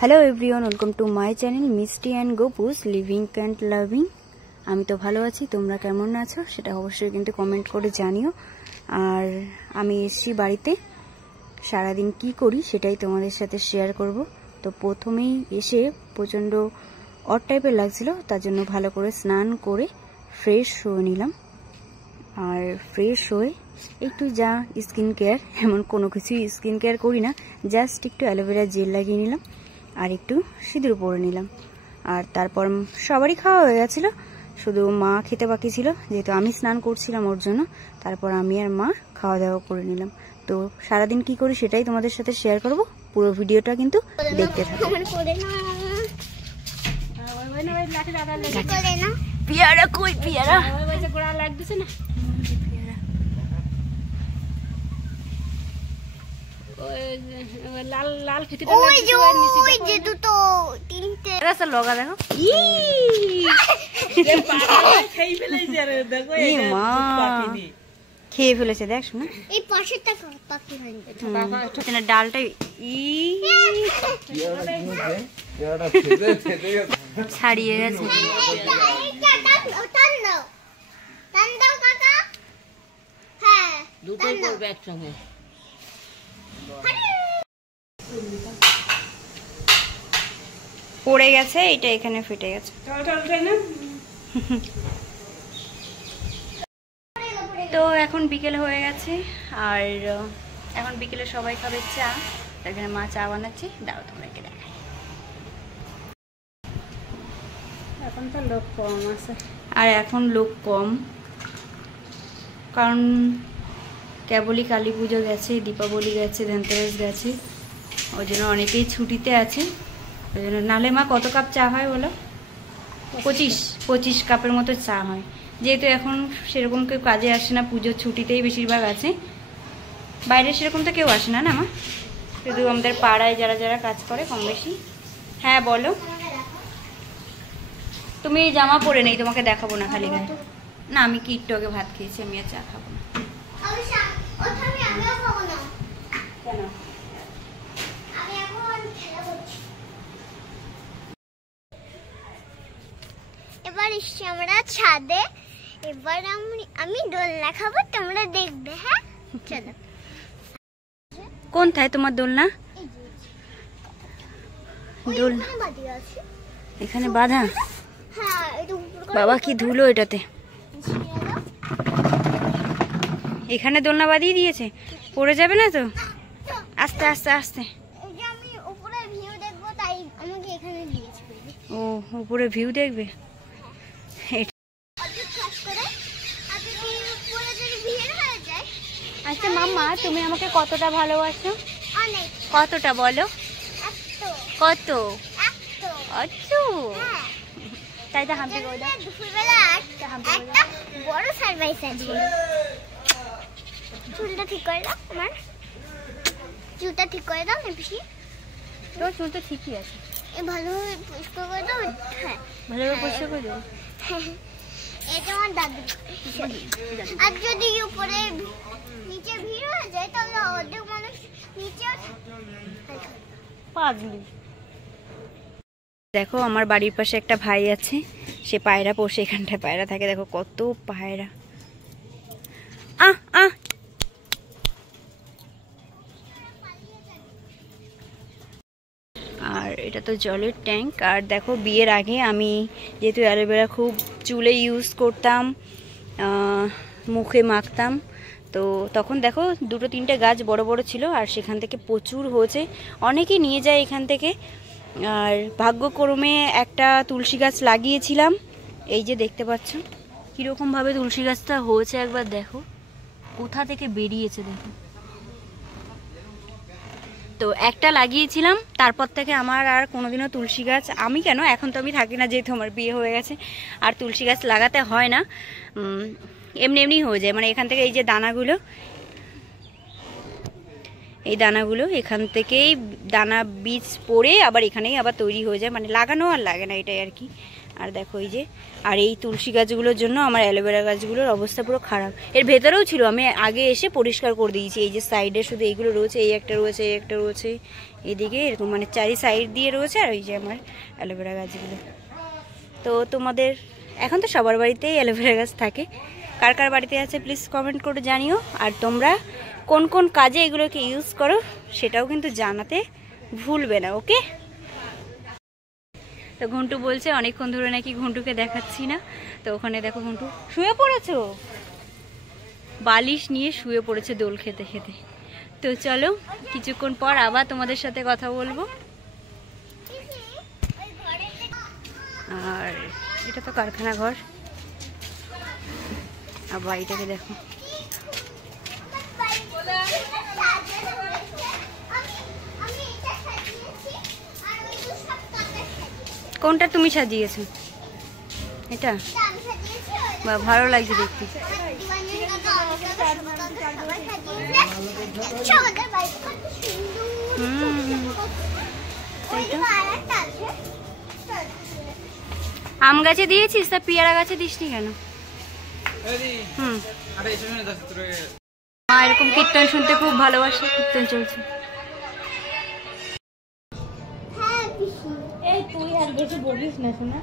Hello everyone, welcome to my channel মিষ্টি and গোপুস living and loving. আমি তো ভালো আছি, তোমরা কেমন আছো সেটা অবশ্যই কিন্তু কমেন্ট করে জানিও। আর আমি এসছি বাড়িতে, সারাদিন কি করি সেটাই তোমাদের সাথে শেয়ার করব। তো প্রথমেই এসে প্রচণ্ড অড টাইপের লাগছিল, তার জন্য ভালো করে স্নান করে ফ্রেশ হয়ে নিলাম। আর ফ্রেশ হয়ে একটু যা স্কিন কেয়ার, এমন কোনো কিছুই স্কিন কেয়ার করি না, জাস্ট একটু অ্যালোভেরা জেল লাগিয়ে নিলাম আর একটু সিঁদুর পরে নিলাম। আর তারপর সবারই খাওয়া হয়ে গেছিলো, শুধু মা খেতে বাকি ছিল, যেহেতু আমি স্নান করছিলাম ওর জন্য। তারপর আমি আর মা খাওয়া দাওয়া করে নিলাম। তো সারাদিন কি করি সেটাই তোমাদের সাথে শেয়ার করব, পুরো ভিডিওটা কিন্তু দেখতে থাকো। পিয়ারা কই পিয়ারা লাগতেছে না, লাল লাল ফিতিটা লাগছে, ওই যে দুটো তিনটে রাসা লগা দেখো। যে পাগল খেয়ে ফেলেছে রে, দেখো এই পাখি খেয়ে ফেলেছে, দেখ শোনা এই পাশেরটা পাখি হইছে বাবা, এটা ডালটা পিয়ারাটা ফেটে ছাড়িয়ে গেছে। টান দাও কাকা, হ্যাঁ দুটোই করবে একসঙ্গে। পড়ে গেছে, এটা এখানে ফেটে গেছে। তো এখন বিকেল হয়ে গেছে, আর এখন বিকেলে সবাই খাবে চা। এখানে মা চা বানাচ্ছে, দাও তোমাকে দেখাই। এখন তো লোক কম আছে, আর এখন লোক কম, কারণ কেবলই কালী পুজো গেছে, দীপাবলি গেছে, ধনতেরাস গেছে, ওই জন্য অনেকেই ছুটিতে আছে। ওই জন্য নালে মা কত কাপ চা হয় বলো? 25 কাপের মতো চা হয়। যেহেতু এখন সেরকম কেউ কাজে আসে না, পুজোর ছুটিতেই বেশিরভাগ আছে, বাইরে সেরকম তো কেউ আসে না না মা, শুধু আমাদের পাড়ায় যারা যারা কাজ করে কম বেশি। হ্যাঁ বলো, তুমি জামা পরে নেই, তোমাকে দেখাবো না খালি গায়ে। না আমি কি একটু আগে ভাত খেয়েছি, আমি আর চা খাবো না। এবার এসছি আমরা ছাদে, এবার আমি দোলনা খাবো, তোমরা দেখবে। হ্যাঁ চলো। কোনটায় তোমার দোলনা? দোলনা এখানে বাঁধা। বাবা কি ধুলো এটাতে, এখানে দোলনা বাঁধিয়ে দিয়েছে, পড়ে যাবে না তো? আস্তে আস্তে আস্তে। ও উপরে ভিউ দেখবে। আচ্ছা মাম্মা, তুমি আমাকে কতটা ভালোবাসো? কতটা বলো? কত? আচ্ছা তাই তো হাম্পি করে দাও। দুপুরবেলা একটা বড় সারপ্রাইজ আছে। চুলটা ঠিক করে দাও, আমার চুলটা ঠিক করে দাও না পিসি। তোর চুল তো ঠিকই আছে, ভালোভাবে পরিষ্কার করে দাও। হ্যাঁ ভালোভাবে পরিষ্কার করে দাও। এটা আমার দাদু। আর যদি উপরে নিচে ভিড় হয়ে যায় তাহলে অর্ধেক মানুষ নিচে পাগলি। দেখো আমার বাড়ির পাশে একটা ভাই আছে, সে পায়রা পোষে, এখানটায় পায়রা থাকে, দেখো কত পায়রা। আর এটা তো জলের ট্যাঙ্ক। আর দেখো বিয়ের আগে আমি যেহেতু অ্যালোভেরা খুব চুলে ইউজ করতাম, মুখে মাখতাম, তো তখন দেখো দুটো তিনটে গাছ বড় বড় ছিল, আর সেখান থেকে প্রচুর হয়েছে, অনেকেই নিয়ে যায় এখান থেকে। আর ভাগ্যক্রমে একটা তুলসী গাছ লাগিয়েছিলাম, এই যে দেখতে পাচ্ছ কীরকমভাবে তুলসী গাছটা হয়েছে, একবার দেখো কোথা থেকে বেরিয়েছে দেখো। তো একটা লাগিয়েছিলাম, তারপর থেকে আমার আর কোনোদিনও তুলসী গাছ, আমি কেন, এখন তো আমি থাকি না যেহেতু আমার বিয়ে হয়ে গেছে, আর তুলসী গাছ লাগাতে হয় না, এমনি এমনি হয়ে যায়। মানে এখান থেকে এই যে দানাগুলো, এই দানাগুলো এখান থেকেই দানা বীজ পড়ে আবার এখানেই আবার তৈরি হয়ে যায়, মানে লাগানো আর লাগে না, এটাই আর কি। আর দেখো এই যে, আর এই তুলসী গাছগুলোর জন্য আমার অ্যালোভেরা গাছগুলোর অবস্থা পুরো খারাপ। এর ভেতরেও ছিল, আমি আগে এসে পরিষ্কার করে দিয়েছি। এই যে সাইডে শুধু এইগুলো রয়েছে, এই একটা রয়েছে, এই একটা রয়েছে, এদিকে এরকম মানে চারি সাইড দিয়ে রয়েছে। আর ওই যে আমার অ্যালোভেরা গাছগুলো। তো তোমাদের এখন তো সবার বাড়িতেই অ্যালোভেরা গাছ থাকে, কার কার বাড়িতে আছে প্লিজ কমেন্ট করে জানিও। আর তোমরা কোন কোন কাজে এগুলোকে ইউজ করো সেটাও কিন্তু জানাতে ভুলবে না, ওকে? তো ঘন্টু বলছে অনেকক্ষণ ধরে নাকি ঘন্টুকে দেখাচ্ছি না। তো ওখানে দেখো ঘন্টু শুয়ে পড়েছো, বালিশ নিয়ে শুয়ে পড়েছে দোল খেতে খেতে। তো চলো কিছুক্ষণ পর আবার তোমাদের সাথে কথা বলবো। আর এটা তো কারখানা ঘর। আর বাড়িটাকে দেখো, কোনটা তুমি সাজিয়েছো? এটা বা ভালো লাগছে দেখতে। আম গাছে দিয়েছিস, তা পেয়ারা গাছে দিসনি কেন? মা এরকম কীর্তন শুনতে খুব ভালোবাসে, কীর্তন চলছে। তুই আর বেশি বলিস না শোনা।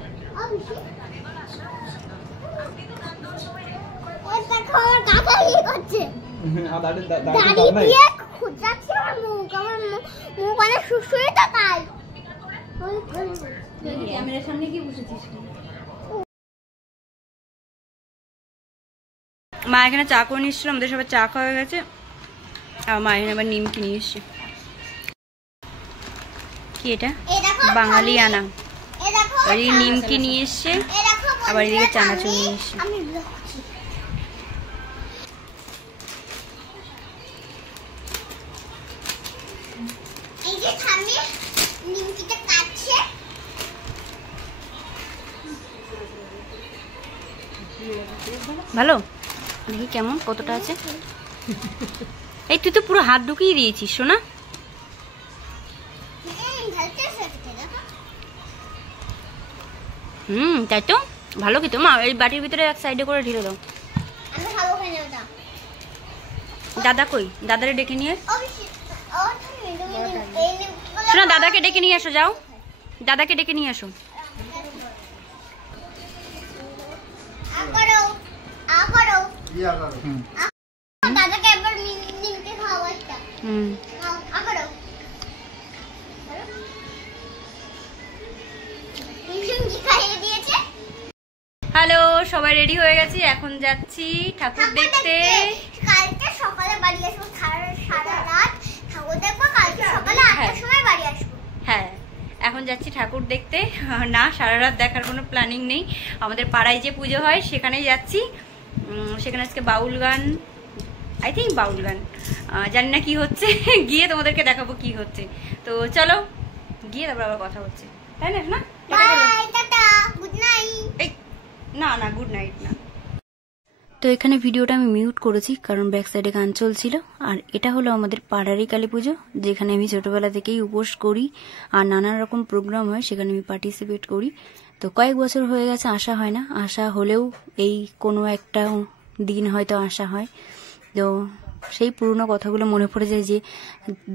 ক্যামেরার সামনে কি বসেছিস? মা এখানে চা করে নিচ্ছিল, আমাদের সবাই চা খাওয়া হয়ে গেছে। আর মা এখানে আবার নিমকি নিয়ে এসছে। কি এটা? বাঙালি আনা। আর এই নিমকি নিয়ে এসছে, আবার এদিকে চানাচুর নিয়ে এসছে। ভালো দেখি কেমন, কতটা আছে। এই তুই তো পুরো হাত ঢুকিয়ে দিয়েছিস সোনা। তাই তো ভালো খেতে। মা এই বাটির ভিতরে এক সাইডে করে ঢেলে দাও। দাদা কই? দাদারে ডেকে নিয়ে শোনা, দাদাকে ডেকে নিয়ে আসো, যাও দাদাকে ডেকে নিয়ে আসো। হ্যালো, সবাই রেডি হয়ে গেছি, এখন যাচ্ছি ঠাকুর দেখতে। কালকে সকালে বাড়ি আসবো, সারা রাত ঠাকুর দেখবো, কালকে সকালে 8টার সময় বাড়ি আসবো। হ্যাঁ, এখন যাচ্ছি ঠাকুর দেখতে। না, সারা রাত দেখার কোনো প্ল্যানিং নেই। আমাদের পাড়ায় যে পুজো হয় সেখানেই যাচ্ছি। সেখানে আজকে বাউল গান, আই থিঙ্ক বাউল গান, জানি না কি হচ্ছে। গিয়ে তোমাদেরকে দেখাবো কি হচ্ছে। তো চলো গিয়ে তারপর আবার কথা হচ্ছে, তাই না? না না না, গুড নাইট না। তো এখানে ভিডিওটা আমি মিউট করেছি কারণ ব্যাক সাইডে গান চলছিল। আর এটা হলো আমাদের পাড়ারই কালী পুজো, যেখানে আমি ছোটবেলা থেকেই উপোস করি আর নানান রকম প্রোগ্রাম হয় সেখানে আমি পার্টিসিপেট করি। তো কয়েক বছর হয়ে গেছে আসা হয় না, আসা হলেও এই কোনো একটা দিন হয়তো আসা হয়। তো সেই পুরনো কথাগুলো মনে পড়ে যায় যে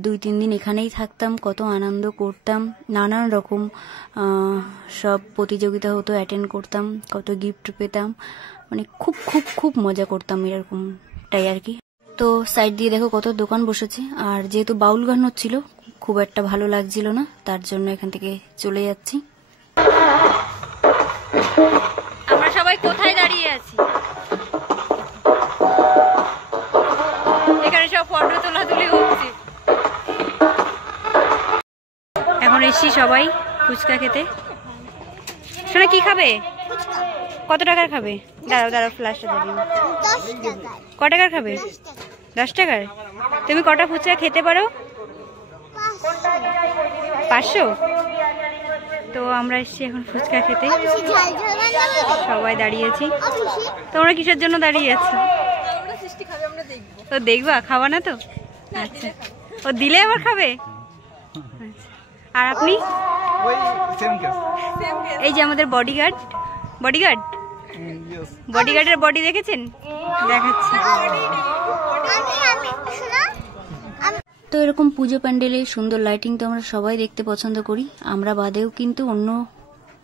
2-3 দিন এখানেই থাকতাম, কত আনন্দ করতাম, নানান রকম সব প্রতিযোগিতা হতো, অ্যাটেন্ড করতাম, কত গিফট পেতাম, মানে খুব খুব খুব মজা করতাম এরকমটাই আর কি। তো সাইড দিয়ে দেখো কত দোকান বসেছে। আর যেহেতু বাউল গান হচ্ছিল খুব একটা ভালো লাগছিল না, তার জন্য এখান থেকে চলে যাচ্ছি। আমরা সবাই কোথায় দাঁড়িয়ে আছি? এখানে সব ফটো তোলাতুলি হচ্ছে। এখন এসছি সবাই ফুচকা খেতে। শোনা কি খাবে? কত টাকার খাবে? দাঁড়াও দাঁড়াও, ফ্ল্যাশটা দিবি। ক টাকার খাবে? 10 টাকার। তুমি কটা ফুচকা খেতে পারো? 500। তো আমরা এসছি এখন ফুচকা খেতে, সবাই দাঁড়িয়েছি। তোমরা কিসের জন্য দাঁড়িয়ে আছো? তো দেখবা, খাওয়া না তো? আচ্ছা, ও দিলে আবার খাবে। আচ্ছা, আর আপনি? ওই সেম কেস। এই যে আমাদের বডিগার্ড, বডিগার্ড বডিগার্ডের বডি দেখেছেন? দেখাচ্ছি। তো এরকম পুজো প্যান্ডেলে সুন্দর লাইটিং তো আমরা সবাই দেখতে পছন্দ করি, আমরা বাদেও কিন্তু অন্য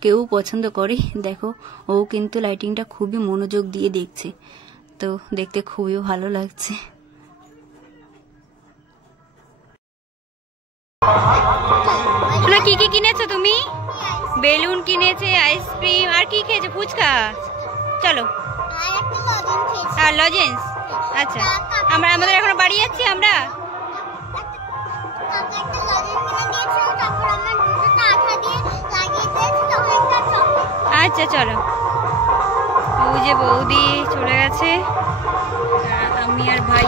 কেউ পছন্দ করে। দেখো ও কিন্তু লাইটিংটা খুবই মনোযোগ দিয়ে দেখছে, তো দেখতে খুবই ভালো লাগছে। শোনা কি কি কিনেছো তুমি? বেলুন কিনেছে, আইসক্রিম, আর কি খেয়েছো? ফুচকা। চলো আর লজেন্স। আচ্ছা আমাদের এখনো বাড়ি যাচ্ছি আমরা। আচ্ছা চলো। ও যে বৌদি চলে গেছে, আমি আর ভাই।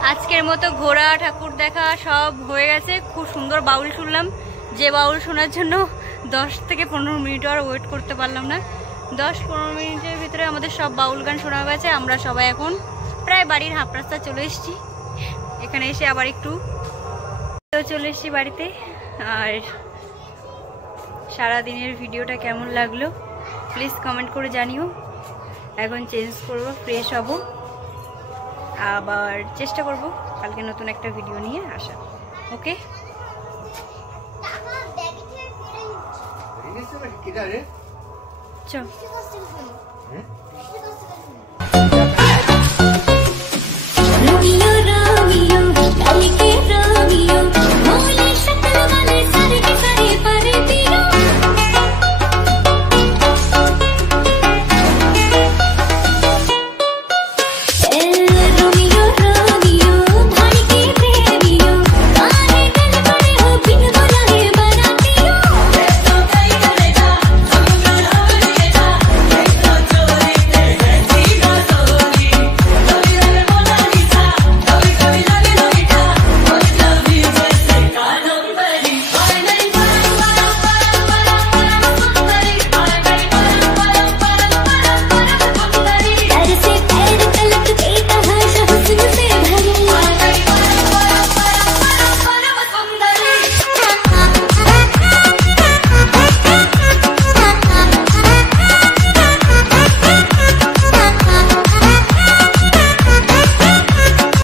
আজকের মতো ঘোরা, ঠাকুর দেখা সব হয়ে গেছে। খুব সুন্দর বাউল শুনলাম, যে বাউল শোনার জন্য 10 থেকে 15 মিনিট আর ওয়েট করতে পারলাম না। 10-15 মিনিটের ভিতরে আমাদের সব বাউল গান শোনা গেছে। আমরা সবাই এখন প্রায় বাড়ির হাফ রাস্তা চলে এসেছি। এখানে এসে আবার একটু চলে এসেছি বাড়িতে। আর সারাদিনের ভিডিওটা কেমন লাগলো প্লিজ কমেন্ট করে জানিও। এখন চেঞ্জ করব, ফ্রেশ হব, আবার চেষ্টা করব কালকে নতুন একটা ভিডিও নিয়ে আসা। ওকে চল।